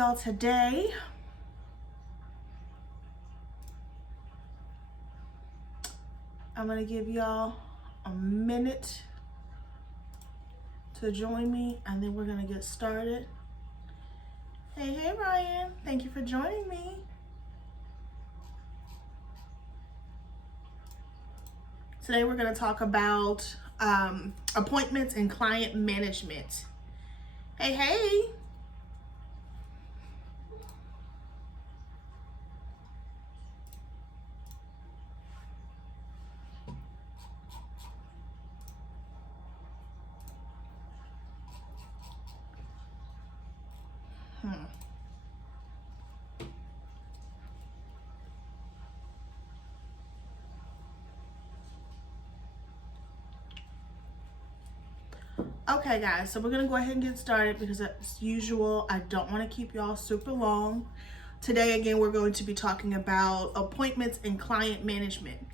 y'all today. I'm gonna give y'all a minute to join me and then we're gonna get started. Hey Ryan, thank you for joining me. Today we're gonna talk about appointments and client management. Hey. Okay guys, so we're gonna go ahead and get started because as usual, I don't wanna keep y'all super long. Today, again, we're going to be talking about appointments and client management.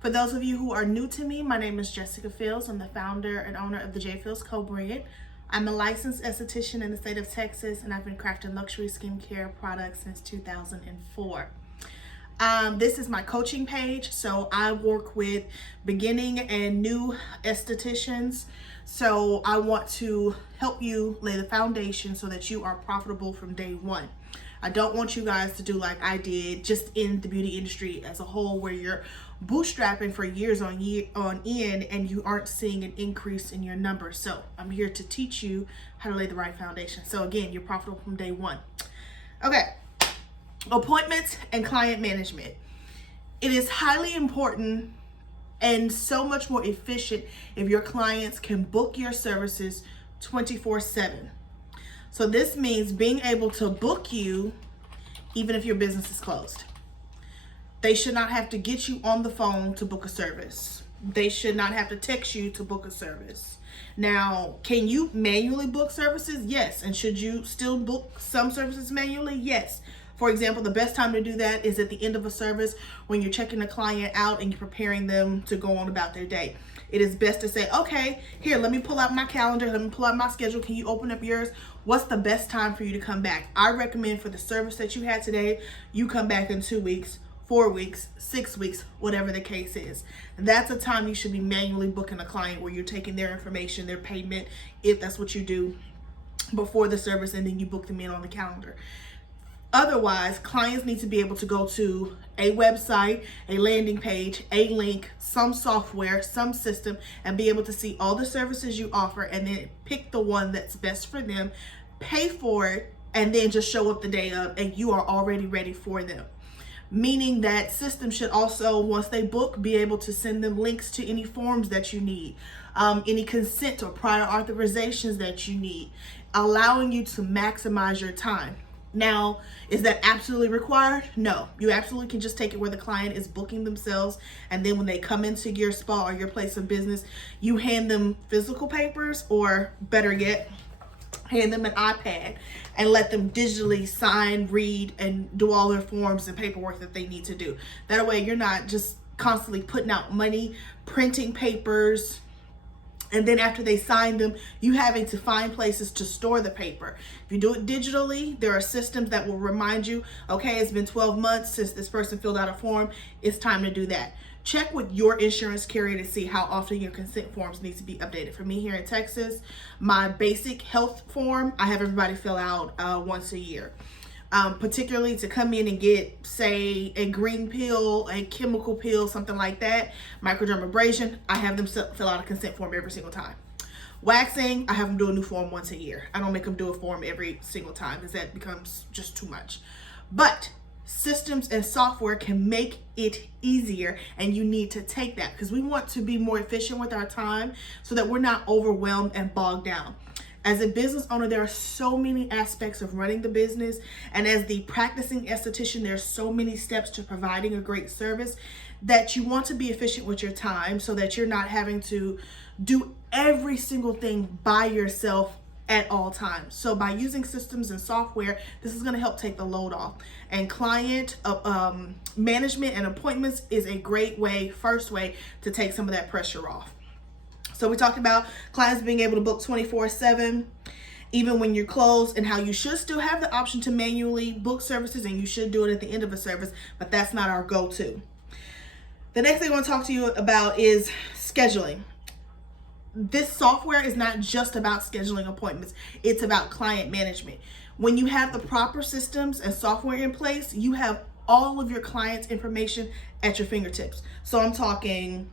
For those of you who are new to me, my name is Jessica Fields. I'm the founder and owner of the J Fields Co-brand. I'm a licensed esthetician in the state of Texas, and I've been crafting luxury skincare products since 2004. This is my coaching page, so I work with beginning and new estheticians. So I want to help you lay the foundation so that you are profitable from day one. I don't want you guys to do like I did just in the beauty industry as a whole, where you're bootstrapping for years on end and you aren't seeing an increase in your numbers. So I'm here to teach you how to lay the right foundation. So again, you're profitable from day one. Okay, appointments and client management. It is highly important and so much more efficient if your clients can book your services 24/7. So this means being able to book you even if your business is closed. They should not have to get you on the phone to book a service. They should not have to text you to book a service. Now, can you manually book services? Yes. And should you still book some services manually? Yes. For example, the best time to do that is at the end of a service when you're checking the client out and you're preparing them to go on about their day. It is best to say, okay, here, let me pull out my calendar. Let me pull out my schedule. Can you open up yours? What's the best time for you to come back? I recommend for the service that you had today, you come back in 2 weeks, 4 weeks, 6 weeks, whatever the case is. That's a time you should be manually booking a client where you're taking their information, their payment, if that's what you do before the service, and then you book them in on the calendar. Otherwise, clients need to be able to go to a website, a landing page, a link, some software, some system, and be able to see all the services you offer and then pick the one that's best for them, pay for it, and then just show up the day of and you are already ready for them. Meaning that system should also, once they book, be able to send them links to any forms that you need, any consent or prior authorizations that you need, allowing you to maximize your time. Now, is that absolutely required? No, you absolutely can just take it where the client is booking themselves, and then when they come into your spa or your place of business, you hand them physical papers, or better yet, hand them an iPad and let them digitally sign, read, and do all their forms and paperwork that they need to do. That way you're not just constantly putting out money, printing papers, and then after they sign them, you having to find places to store the paper. If you do it digitally, there are systems that will remind you, okay, it's been 12 months since this person filled out a form, it's time to do that. Check with your insurance carrier to see how often your consent forms need to be updated. For me here in Texas, my basic health form, I have everybody fill out once a year. Particularly to come in and get, say, a green pill, a chemical pill, something like that, microdermabrasion, I have them fill out a consent form every single time. Waxing, I have them do a new form once a year. I don't make them do a form every single time because that becomes just too much. But systems and software can make it easier, and you need to take that because we want to be more efficient with our time so that we're not overwhelmed and bogged down. As a business owner, there are so many aspects of running the business, and as the practicing esthetician, there are so many steps to providing a great service that you want to be efficient with your time so that you're not having to do every single thing by yourself at all times. So by using systems and software, this is going to help take the load off. And client management and appointments is a great way, first way, to take some of that pressure off. So we talked about clients being able to book 24/7. even when you're closed, and how you should still have the option to manually book services, and you should do it at the end of a service, but that's not our go-to. The next thing I want to talk to you about is scheduling. This software is not just about scheduling appointments. It's about client management. When you have the proper systems and software in place, you have all of your clients' information at your fingertips. So I'm talking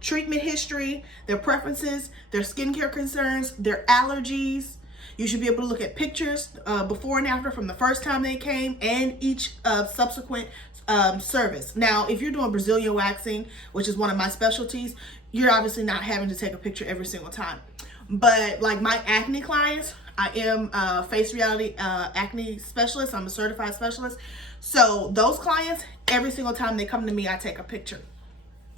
treatment history, their preferences, their skincare concerns, their allergies. You should be able to look at pictures before and after from the first time they came and each subsequent service. Now, if you're doing Brazilian waxing, which is one of my specialties, you're obviously not having to take a picture every single time. But like my acne clients, I am a face reality acne specialist. I'm a certified specialist. So those clients, every single time they come to me, I take a picture.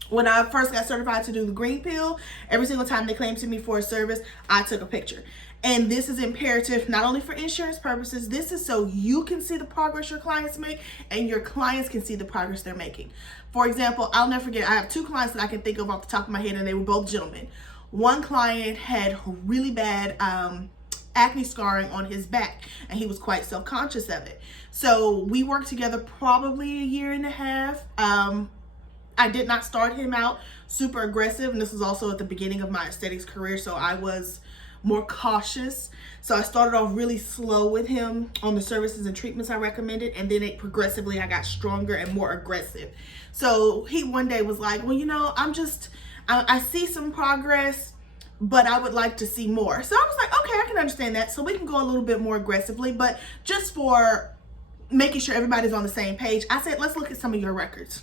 When I first got certified to do the green pill, every single time they came to me for a service, I took a picture. And this is imperative not only for insurance purposes, this is so you can see the progress your clients make and your clients can see the progress they're making. For example, I'll never forget, I have two clients that I can think of off the top of my head, and they were both gentlemen. One client had really bad acne scarring on his back, and he was quite self-conscious of it. So we worked together probably a year and a half. I did not start him out super aggressive, and this was also at the beginning of my aesthetics career, so I was more cautious. So I started off really slow with him on the services and treatments I recommended, and then progressively I got stronger and more aggressive. So he one day was like, well, you know, I see some progress, but I would like to see more. So I was like, okay, I can understand that. So we can go a little bit more aggressively, but just for making sure everybody's on the same page, I said, let's look at some of your records.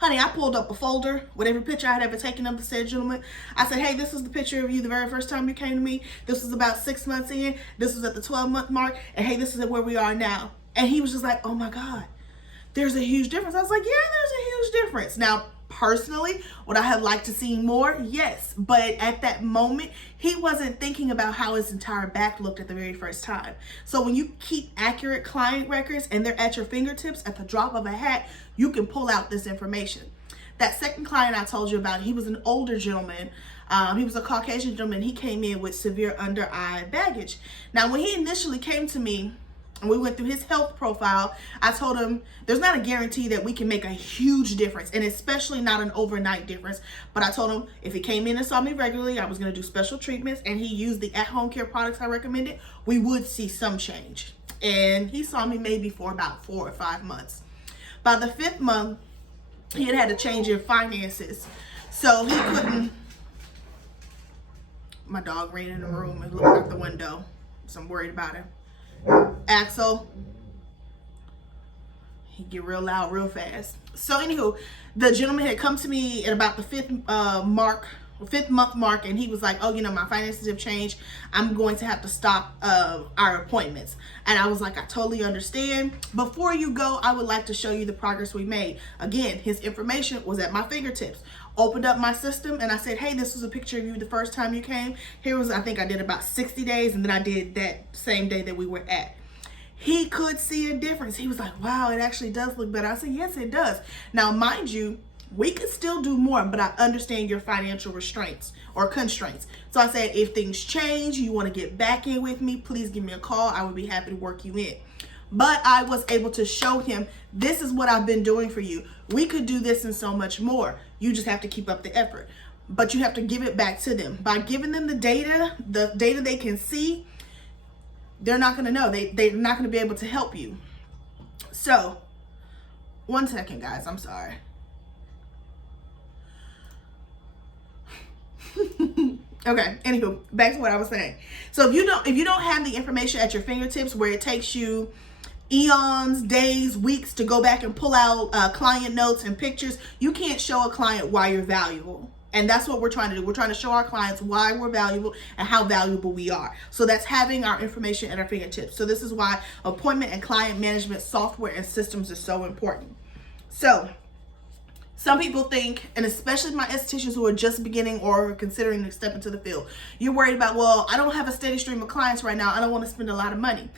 Honey, I pulled up a folder with every picture I had ever taken of the said gentleman. I said, hey, this is the picture of you the very first time you came to me. This was about 6 months in. This was at the 12-month mark. And hey, this is where we are now. And he was just like, oh my God, there's a huge difference. I was like, yeah, there's a huge difference. Now, personally, would I have liked to see more? Yes. But at that moment, he wasn't thinking about how his entire back looked at the very first time. So when you keep accurate client records and they're at your fingertips at the drop of a hat, you can pull out this information. That second client I told you about, he was an older gentleman. He was a Caucasian gentleman. He came in with severe under eye baggage. Now, when he initially came to me, and we went through his health profile, I told him there's not a guarantee that we can make a huge difference, and especially not an overnight difference. But I told him if he came in and saw me regularly, I was going to do special treatments, and he used the at-home care products I recommended, we would see some change. And he saw me maybe for about 4 or 5 months. By the 5th month, he had a change in finances. So he couldn't. My dog ran in the room and looked out the window, so I'm worried about him. Axel, he get real loud real fast. So anywho, the gentleman had come to me at about the 5th month mark, and he was like, oh, you know, my finances have changed. I'm going to have to stop our appointments. And I was like, I totally understand. Before you go, I would like to show you the progress we made. Again, his information was at my fingertips. Opened up my system and I said, hey, this was a picture of you the first time you came. Here was, I think I did about 60 days, and then I did that same day that we were at. He could see a difference. He was like, wow, it actually does look better. I said, yes, it does. Now, mind you, we could still do more, but I understand your financial restraints or constraints. So I said, if things change, you want to get back in with me, please give me a call. I would be happy to work you in. But I was able to show him, this is what I've been doing for you. We could do this and so much more. You just have to keep up the effort. But you have to give it back to them. By giving them the data they can see, they're not going to know. They're not going to be able to help you. So, 1 second, guys. I'm sorry. Okay, anywho, back to what I was saying. So if you don't have the information at your fingertips where it takes you eons, days, weeks to go back and pull out client notes and pictures, you can't show a client why you're valuable. And that's what we're trying to do. We're trying to show our clients why we're valuable and how valuable we are. So that's having our information at our fingertips. So this is why appointment and client management software and systems are so important. So some people think, and especially my estheticians who are just beginning or considering to step into the field, you're worried about, well, I don't have a steady stream of clients right now. I don't want to spend a lot of money.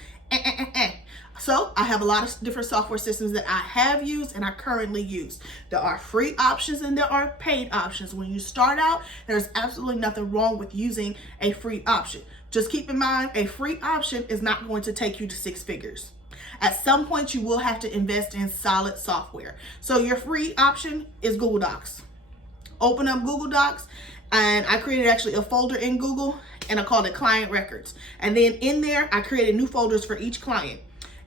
So I have a lot of different software systems that I have used and I currently use. There are free options and there are paid options. When you start out, there's absolutely nothing wrong with using a free option. Just keep in mind, a free option is not going to take you to 6 figures. At some point, you will have to invest in solid software. So your free option is Google Docs. Open up Google Docs, and I created actually a folder in Google, and I called it Client Records. And then in there, I created new folders for each client.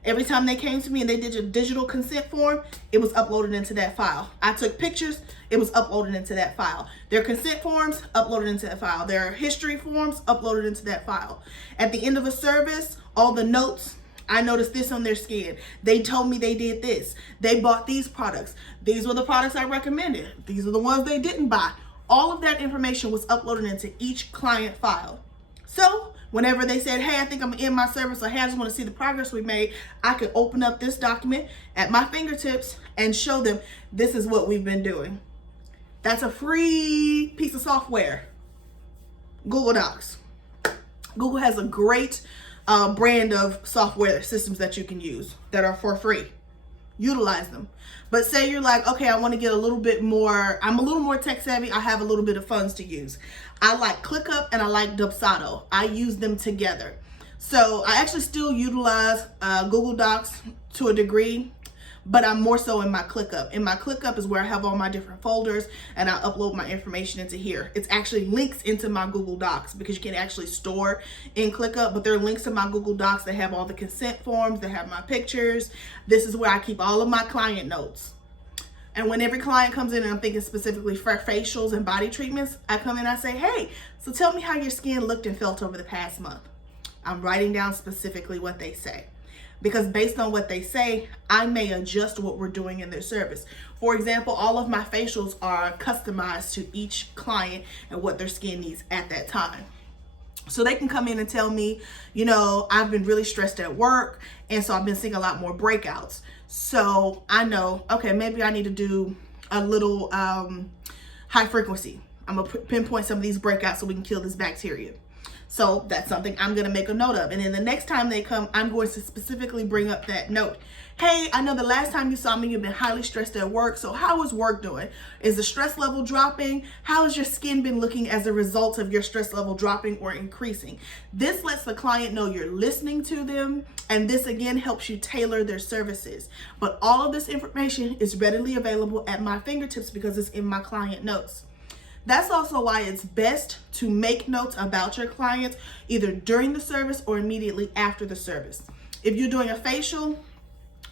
Every time they came to me and they did a digital consent form, it was uploaded into that file. I took pictures, it was uploaded into that file. Their consent forms, uploaded into that file. Their history forms, uploaded into that file. At the end of a service, all the notes, I noticed this on their skin. They told me they did this. They bought these products. These were the products I recommended. These are the ones they didn't buy. All of that information was uploaded into each client file. So whenever they said, hey, I think I'm gonna end my service, or hey, I just wanna see the progress we made, I could open up this document at my fingertips and show them this is what we've been doing. That's a free piece of software. Google Docs. Google has a great brand of software systems that you can use that are for free. Utilize them. But say you're like, okay, I want to get a little bit more, I'm a little more tech savvy, I have a little bit of funds to use. I like ClickUp and I like Dubsado. I use them together. So I actually still utilize Google Docs to a degree, but I'm more so in my ClickUp. In my ClickUp is where I have all my different folders, and I upload my information into here. It's actually links into my Google Docs because you can actually store in ClickUp, but there are links to my Google Docs that have all the consent forms, that have my pictures. This is where I keep all of my client notes. And when every client comes in, and I'm thinking specifically for facials and body treatments, I come in and I say, hey, so tell me how your skin looked and felt over the past month. I'm writing down specifically what they say, because based on what they say, I may adjust what we're doing in their service. For example, all of my facials are customized to each client and what their skin needs at that time. So they can come in and tell me, you know, I've been really stressed at work, and so I've been seeing a lot more breakouts. So I know, okay, maybe I need to do a little high frequency. I'm gonna pinpoint some of these breakouts so we can kill this bacteria. So that's something I'm gonna make a note of. And then the next time they come, I'm going to specifically bring up that note. Hey, I know the last time you saw me, you've been highly stressed at work. So how is work doing? Is the stress level dropping? How has your skin been looking as a result of your stress level dropping or increasing? This lets the client know you're listening to them. And this again helps you tailor their services. But all of this information is readily available at my fingertips because it's in my client notes. That's also why it's best to make notes about your clients either during the service or immediately after the service. If you're doing a facial,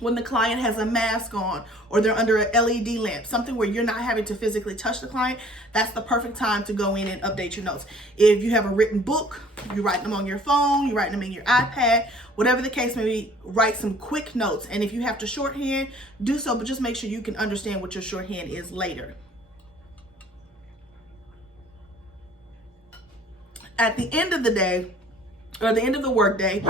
when the client has a mask on or they're under an LED lamp, something where you're not having to physically touch the client, that's the perfect time to go in and update your notes. If you have a written book, you write them on your phone, you write them in your iPad, whatever the case may be, write some quick notes. And if you have to shorthand, do so, but just make sure you can understand what your shorthand is later. At the end of the day, or the end of the workday,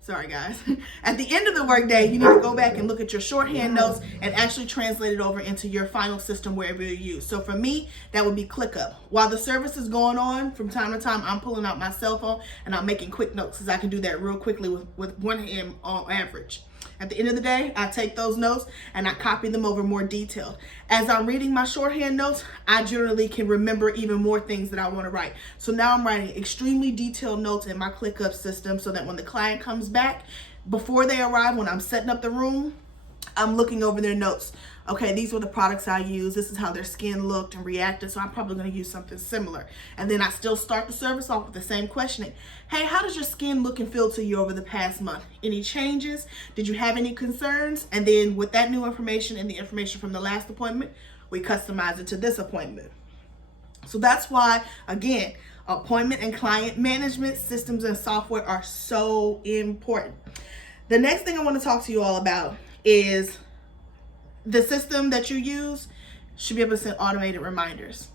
sorry guys, at the end of the workday, you need to go back and look at your shorthand notes and actually translate it over into your final system wherever you use. So for me, that would be ClickUp. While the service is going on, from time to time, I'm pulling out my cell phone and I'm making quick notes, because I can do that real quickly with one hand on average. At the end of the day, I take those notes and I copy them over more detailed. As I'm reading my shorthand notes, I generally can remember even more things that I want to write. So now I'm writing extremely detailed notes in my ClickUp system so that when the client comes back, before they arrive, when I'm setting up the room, I'm looking over their notes. Okay, these were the products I used. This is how their skin looked and reacted. So I'm probably going to use something similar. And then I still start the service off with the same questioning. Hey, how does your skin look and feel to you over the past month? Any changes? Did you have any concerns? And then with that new information and the information from the last appointment, we customize it to this appointment. So that's why, again, appointment and client management systems and software are so important. The next thing I want to talk to you all about is the system that you use should be able to send automated reminders.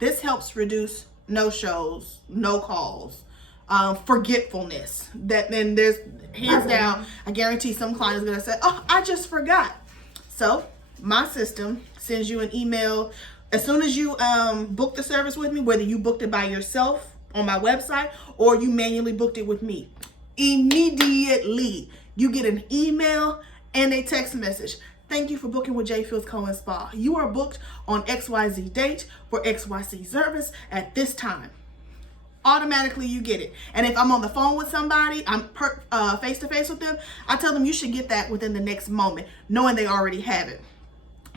This helps reduce no-shows, no calls, forgetfulness. That then there's hands down, I guarantee some client is going to say, oh, I just forgot. So my system sends you an email as soon as you book the service with me, whether you booked it by yourself on my website or you manually booked it with me. Immediately you get an email and a text message. Thank you for booking with J. Fields Cohen Spa. You are booked on XYZ date for XYZ service at this time. Automatically you get it. And if I'm on the phone with somebody, I'm face to face with them, I tell them you should get that within the next moment, knowing they already have it.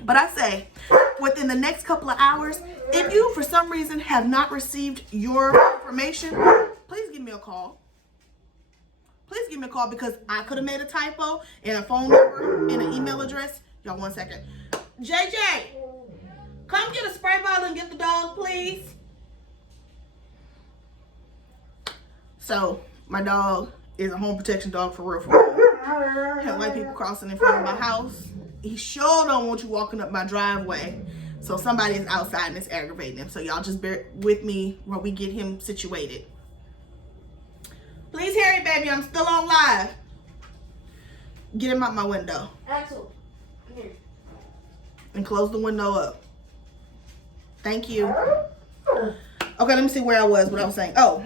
But I say within the next couple of hours, if you for some reason have not received your information, please give me a call. Please give me a call, because I could have made a typo in a phone number, in an email address. Y'all, 1 second. JJ, come get a spray bottle and get the dog, please. So, my dog is a home protection dog for real, for real. Have white people crossing in front of my house. He sure don't want you walking up my driveway. So somebody is outside and it's aggravating him. So y'all just bear with me while we get him situated. Please, Harry, baby, I'm still on live. Get him out my window. Axel, come here. And close the window up. Thank you. Okay, let me see where I was, what I was saying. Oh,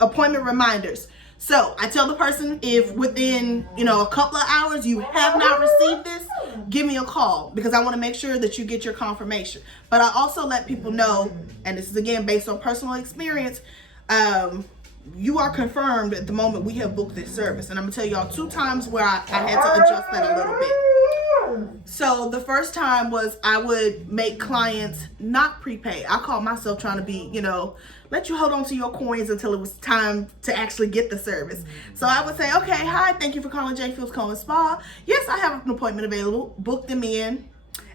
appointment reminders. So I tell the person, if within, a couple of hours you have not received this, give me a call, because I want to make sure that you get your confirmation. But I also let people know, and this is again based on personal experience, you are confirmed at the moment we have booked this service. And I'm gonna tell y'all 2 times where I had to adjust that a little bit. So the first time was I would make clients not prepay. I call myself trying to be, let you hold on to your coins until it was time to actually get the service. So I would say, okay, hi, thank you for calling J. Fields Cohen Spa. Yes, I have an appointment available. Book them in.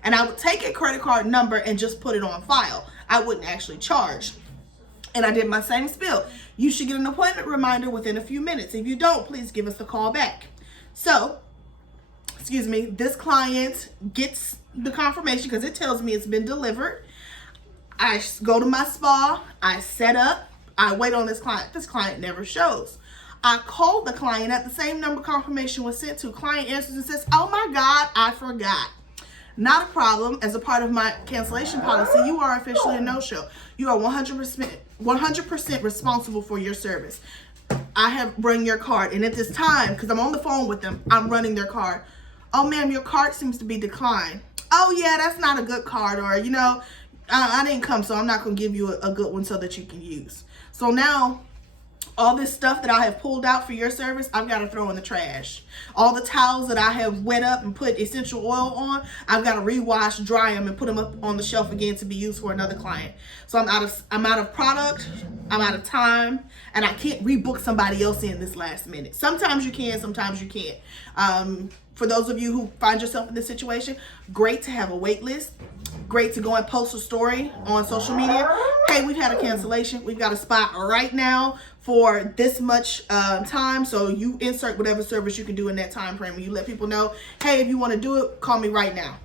And I would take a credit card number and just put it on file. I wouldn't actually charge. And I did my same spiel. You should get an appointment reminder within a few minutes. If you don't, please give us a call back. So, this client gets the confirmation because it tells me it's been delivered. I go to my spa, I set up, I wait on this client. This client never shows. I call the client at the same number confirmation was sent to. Client answers and says, oh my God, I forgot. Not a problem. As a part of my cancellation policy, you are officially a no-show. You are 100% responsible for your service. I have run your card, and at this time, because I'm on the phone with them, I'm running their card. Oh, ma'am, your card seems to be declined. Oh, yeah, that's not a good card, or, I didn't come, so I'm not going to give you a good one so that you can use. So now, all this stuff that I have pulled out for your service, I've got to throw in the trash. All the towels that I have wet up and put essential oil on, I've got to rewash, dry them, and put them up on the shelf again to be used for another client. So I'm out of product, I'm out of time, and I can't rebook somebody else in this last minute. Sometimes you can, sometimes you can't. For those of you who find yourself in this situation, great to have a wait list. Great to go and post a story on social media. Hey, we've had a cancellation. We've got a spot right now for this much time. So you insert whatever service you can do in that time frame. You let people know, hey, if you want to do it, call me right now.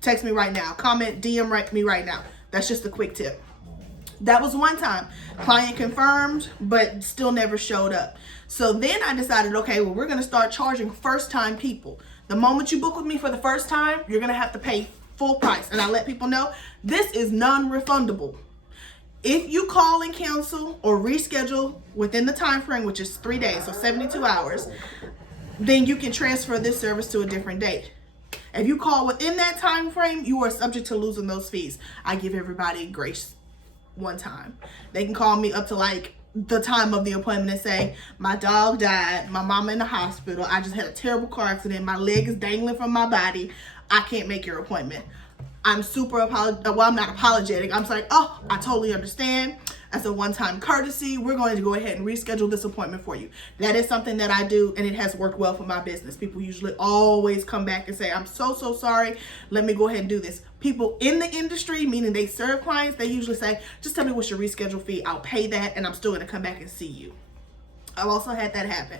Text me right now. Comment, DM me right now. That's just a quick tip. That was one time. Client confirmed, but still never showed up. So then I decided, okay, well, we're going to start charging first-time people. The moment you book with me for the first time, you're going to have to pay full price. And I let people know this is non-refundable. If you call and cancel or reschedule within the time frame, which is 3 days, so 72 hours, then you can transfer this service to a different date. If you call within that time frame, you are subject to losing those fees. I give everybody grace one time. They can call me up to like the time of the appointment and say, my dog died, my mama in the hospital, I just had a terrible car accident, my leg is dangling from my body, I can't make your appointment. I'm I'm not apologetic. I'm like, oh, I totally understand. As a one-time courtesy, we're going to go ahead and reschedule this appointment for you. That is something that I do, and it has worked well for my business. People usually always come back and say, I'm so sorry. Let me go ahead and do this. People in the industry, meaning they serve clients, they usually say, just tell me what's your reschedule fee. I'll pay that, and I'm still going to come back and see you. I've also had that happen.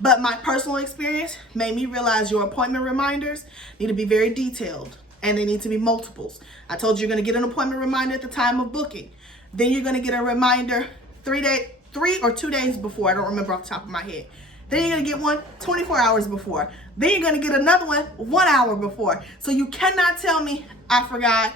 But my personal experience made me realize your appointment reminders need to be very detailed, and they need to be multiples. I told you you're going to get an appointment reminder at the time of booking. Then you're going to get a reminder 3 or 2 days before. I don't remember off the top of my head. Then you're going to get one 24 hours before. Then you're going to get another one 1 hour before. So you cannot tell me, I forgot,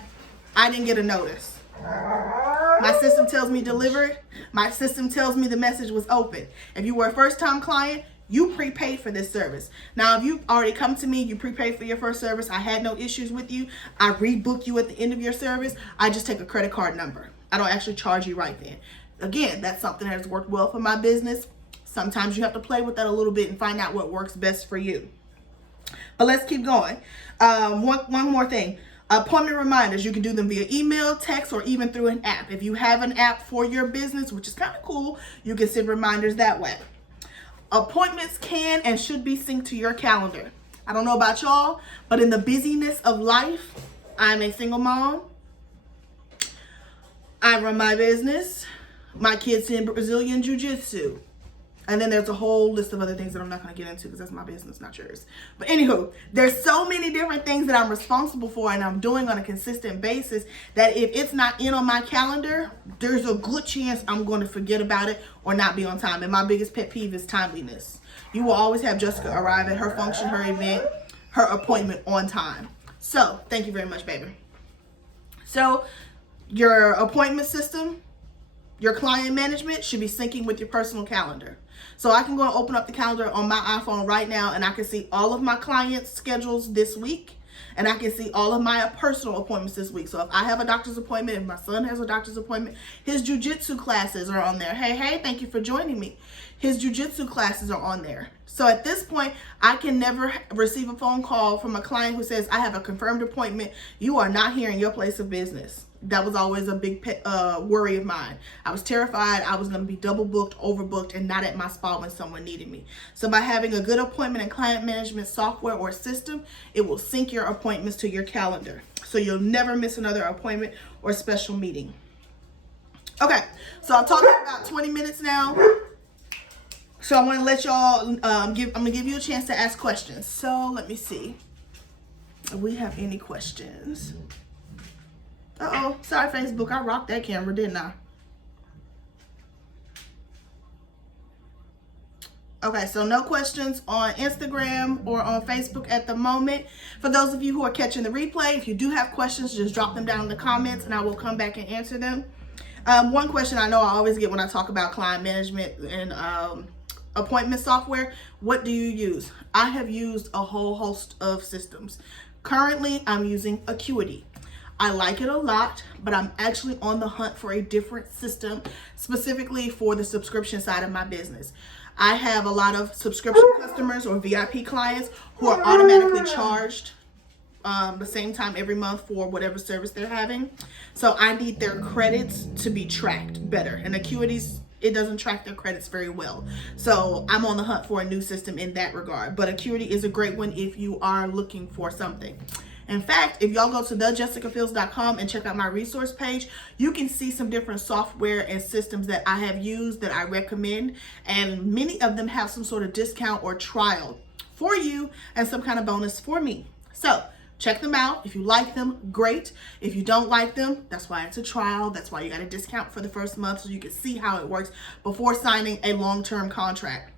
I didn't get a notice. My system tells me delivered. My system tells me the message was open. If you were a first-time client, You prepaid for this service. Now, if you've already come to me, you prepaid for your first service, I had no issues with you, I rebook you at the end of your service, I just take a credit card number. I don't actually charge you right then. Again, that's something that has worked well for my business. Sometimes you have to play with that a little bit and find out what works best for you. But let's keep going. One more thing. Appointment reminders, you can do them via email, text, or even through an app. If you have an app for your business, which is kind of cool, you can send reminders that way. Appointments can and should be synced to your calendar. I don't know about y'all, but in the busyness of life, I'm a single mom. I run my business. My kids in Brazilian Jiu-Jitsu. And then there's a whole list of other things that I'm not going to get into because that's my business, not yours. But anywho, there's so many different things that I'm responsible for and I'm doing on a consistent basis that if it's not in on my calendar, there's a good chance I'm going to forget about it or not be on time. And my biggest pet peeve is timeliness. You will always have Jessica arrive at her function, her event, her appointment on time. So thank you very much, baby. So your appointment system, your client management should be syncing with your personal calendar. So I can go and open up the calendar on my iPhone right now and I can see all of my clients' schedules this week and I can see all of my personal appointments this week. So if I have a doctor's appointment, if my son has a doctor's appointment, his jiu-jitsu classes are on there. Hey, thank you for joining me. His jiu-jitsu classes are on there. So at this point, I can never receive a phone call from a client who says, I have a confirmed appointment. You are not here in your place of business. That was always a big worry of mine. I was terrified I was going to be double booked, overbooked, and not at my spot when someone needed me. So by having a good appointment and client management software or system, it will sync your appointments to your calendar. So you'll never miss another appointment or special meeting. Okay, so I'm talking about 20 minutes now. So I want to let y'all, I'm going to give you a chance to ask questions. So let me see if we have any questions. Uh-oh, sorry Facebook, I rocked that camera, didn't I? Okay, so no questions on Instagram or on Facebook at the moment. For those of you who are catching the replay, if you do have questions, just drop them down in the comments and I will come back and answer them. One question I know I always get when I talk about client management and appointment software, what do you use? I have used a whole host of systems. Currently, I'm using Acuity. I like it a lot, but I'm actually on the hunt for a different system specifically for the subscription side of my business. I have a lot of subscription customers or VIP clients who are automatically charged the same time every month for whatever service they're having. So I need their credits to be tracked better. And Acuity's, it doesn't track their credits very well. So I'm on the hunt for a new system in that regard. But Acuity is a great one if you are looking for something. In fact, if y'all go to thejessicafields.com and check out my resource page, you can see some different software and systems that I have used that I recommend. And many of them have some sort of discount or trial for you and some kind of bonus for me. So check them out. If you like them, great. If you don't like them, that's why it's a trial. That's why you got a discount for the first month so you can see how it works before signing a long-term contract.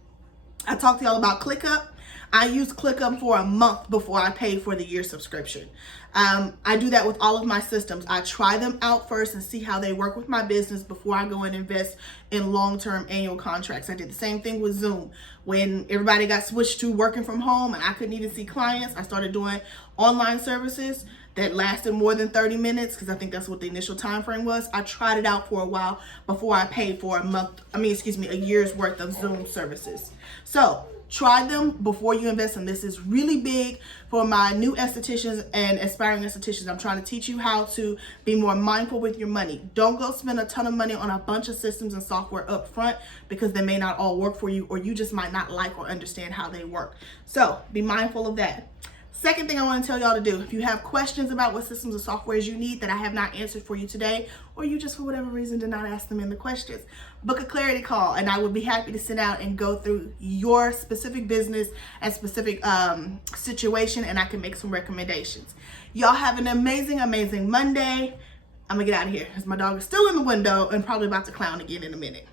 I talked to y'all about ClickUp. I use ClickUp for a month before I pay for the year subscription. I do that with all of my systems. I try them out first and see how they work with my business before I go and invest in long-term annual contracts. I did the same thing with Zoom. When everybody got switched to working from home and I couldn't even see clients, I started doing online services that lasted more than 30 minutes because I think that's what the initial time frame was. I tried it out for a while before I paid for a year's worth of Zoom services. So try them before you invest in this. Is really big for my new estheticians and aspiring estheticians. I'm trying to teach you how to be more mindful with your money. Don't go spend a ton of money on a bunch of systems and software up front because they may not all work for you or you just might not like or understand how they work. So be mindful of that. Second thing I want to tell y'all to do, if you have questions about what systems or softwares you need that I have not answered for you today, or you just for whatever reason did not ask them in the questions, book a clarity call and I would be happy to sit down and go through your specific business and specific situation and I can make some recommendations. Y'all have an amazing, amazing Monday. I'm gonna get out of here because my dog is still in the window and probably about to clown again in a minute.